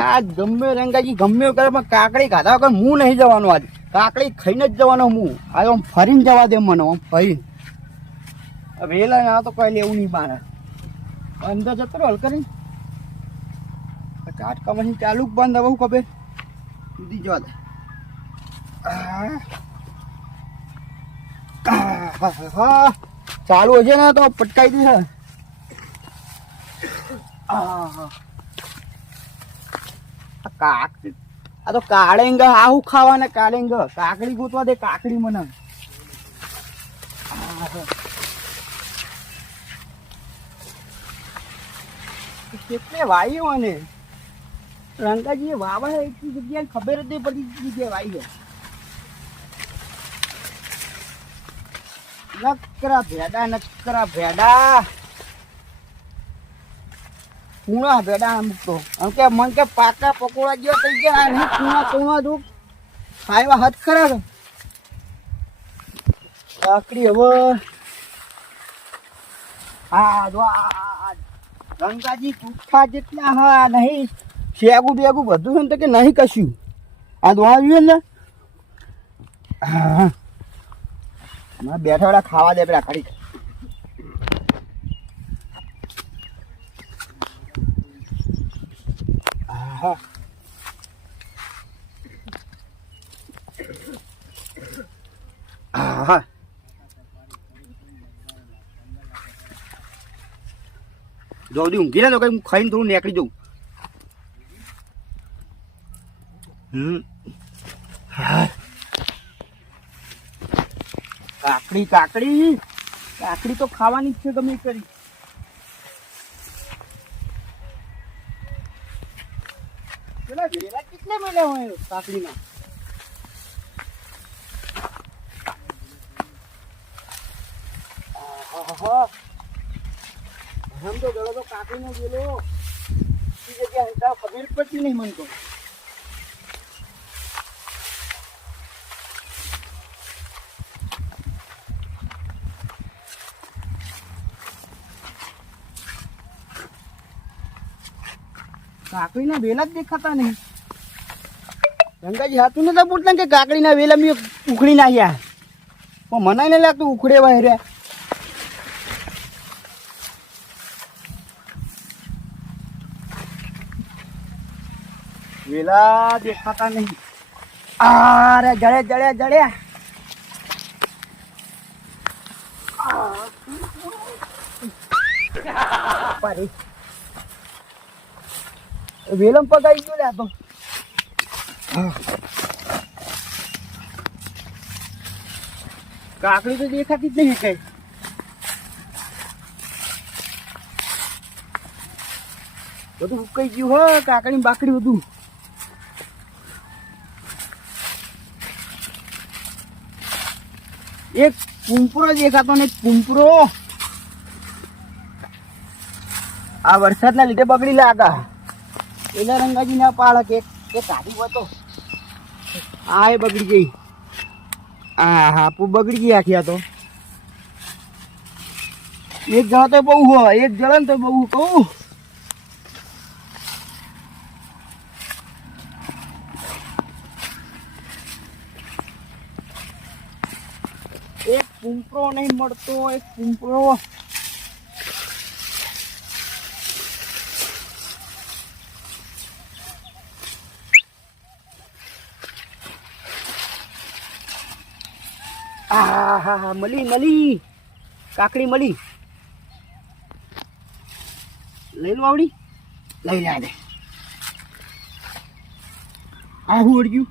આ ગમે રંગાજી, ગમે કરે, પણ કાકડી ખાધા વગર હું નહીં જવાનું આજ. કાકડી ખાઈને જ જવાનો હું આજે આમ ફરીને જવા દે મને, આમ ફરીને. વેલા ના તો કોઈ લેવું નહીં મારે અંદર જતો રહો હલકરી ઝાટકા મશીન ચાલુ બંધ, હવે હું ખબર? સુધી જવા દે. ચાલુ હશે ને તો, પટકાઈ દે. હા આ કાક આ તો કાળેંગ આવું ખાવાના કાળેંગ. કાકડી ગોતવા દે કાકડી મને. કેટલે વાયો અને રંગાજી વાવા એટલી જગ્યાએ ખબર જ નહીં પડી જગ્યાએ વાઈ નકરા ભેડા નકરા ભેડા. કુણા ભેડા મૂકતો તો. આમ કે મન કે પાકા પકોડા જેવા થઈ ગયા નહીં કુણા કુણા જો ખાવા હાથ ખરા છે. હવે. હા જો રંગાજી કુઠા જેટલા હા, નહીં. શેગું બેગું બધું છે ને તો કે નહીં કશું. આ દોડા આવ્યું ને. હા બેઠા ખાવા દે પેલા ખરી હા. જો દી ઊંઘી ના તો કઈ હું ખાઈને થોડું નીકળી જઉં. હા. કાકડી કાકડી. કાકડી તો ખાવાની જ છે ગમે કરી. પેલા વેલા કેટલે મળ્યા હોય? આહાહા. આમ તો ગળો તો કાકડીનો ગેલો એ જગ્યા હતા ખબર પડતી નહીં મન તો. કાકડીના વેલા જ દેખાતા નહીં. ગંગાજી હાથું નતા બોલતા કે કાકડીના વેલા મેં ઉખડી નાખ્યા. પણ મને નહીં લાગતું ઉખડે વાય વેલા દેખાતા નહીં. અરે જડે જડે જડે. પારી. વેલમ પગાઈ ગયો લે આ તો. કાકડી તો દેખાતી જ નહીં કઈ. બધું ઉકાઈ ગયું હો કાકડી બાકડી બધું. એક કુંપરો દેખાતો ને કુંપરો આ વરસાદના લીધે બગડી લાગા. પેલા રંગાજી ના પાડે કે કે કાઢી હતો. આ એ બગડી ગઈ. આ હાપુ બગડી ગઈ આખી તો. એક જણા તો બહુ હોય, એક જણા તો બહુ કહું. એક કુંપરો નહીં મળતો, એક કુંપરો મળી મળી કાકડી મળી લઈ લો આવડી. લઈ લે દે આ શું અડગ્યું.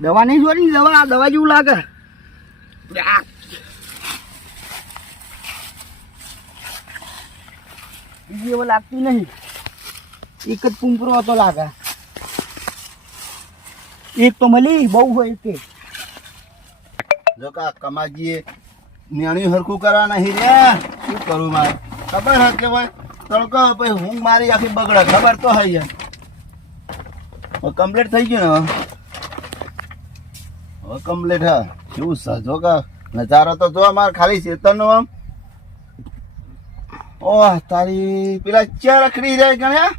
દવા નહીં જોડી દવા દવા જેવું લાગે. બીજી એવું લાગતી નહીં. એક જ પૂંપરો હતો લાગે. એક તો મળી બહુ હોય તે જો કમાજીએ નેણી હરખું કરવા નહીં રે. શું કરું મારે? ખબર હે કે ભાઈ, તડકો પછી હું મારી આખી બગડે, ખબર તો હઈ યાર. કમ્પ્લીટ થઈ ગયું ને હવે? કમ્પ્લીટ હા. શું છે? જો કે નજારો તો જો અમારે ખાલી ચેતનનો આમ. ઓહ, તારી પેલા ચાર રખડી જાય ગણ્યા